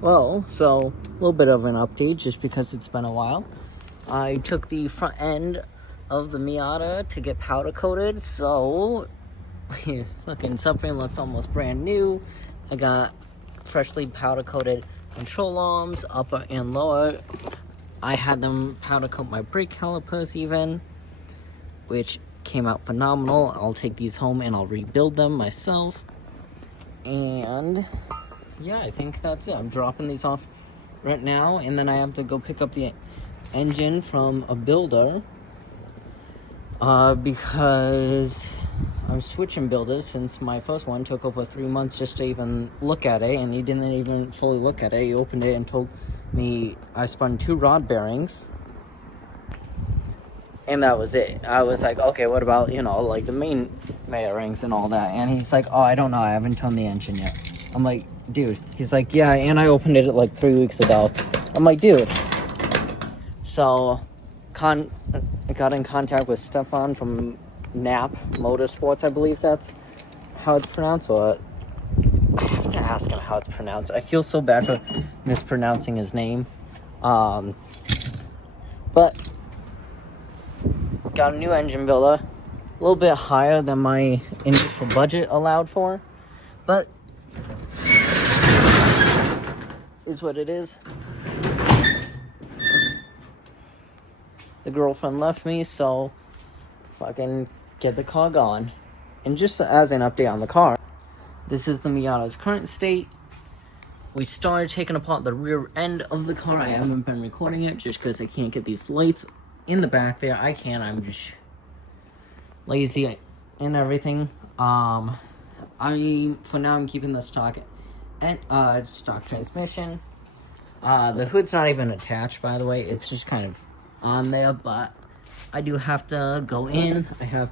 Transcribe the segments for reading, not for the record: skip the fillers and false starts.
Well, so a little bit of an update just because it's been a while. I took the front end of the Miata to get powder coated, so fucking something looks almost brand new. I got freshly powder coated control arms, upper and lower. I had them powder coat my brake calipers even, which came out phenomenal. I'll take these home and I'll rebuild them myself. And yeah, I think that's it. I'm dropping these off right now, and then I have to go pick up the engine from a builder because I'm switching builders since my first one took over 3 months just to even look at it, and he didn't even fully look at it. He opened it and told me I spun 2 rod bearings, and that was it. I was like, okay, what about, like the main bearings and all that? And he's like, oh, I don't know, I haven't turned the engine yet. I'm like, dude. He's like, yeah, and I opened it like 3 weeks ago. I'm like, dude. So, I got in contact with Stefan from Nap Motorsports, I believe that's how it's pronounced, or I have to ask him how it's pronounced. I feel so bad for mispronouncing his name. But got a new engine builder, a little bit higher than my initial budget allowed for, but is what it is. The girlfriend left me, so fucking get the car going. And just as an update on the car, this is the Miata's current state. We started taking apart the rear end of the car. I haven't been recording it just because I can't get these lights in the back there. I'm just lazy and everything. For now I'm keeping the stock transmission. The hood's not even attached, by the way. It's just kind of on there, but I do have to go in. I have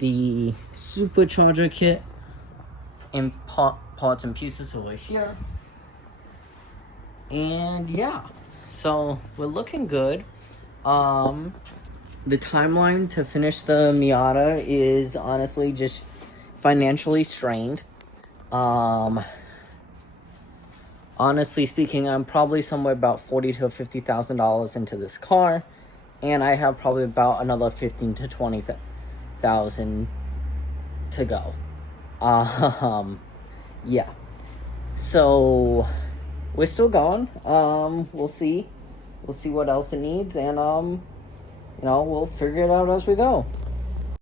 the supercharger kit and parts and pieces over here. And yeah, so we're looking good. The timeline to finish the Miata is honestly just financially strained. Honestly speaking, I'm probably somewhere about $40,000 to $50,000 into this car, and I have probably about another $15,000 to $20,000 to go. Yeah. So we're still going. We'll see what else it needs, and we'll figure it out as we go.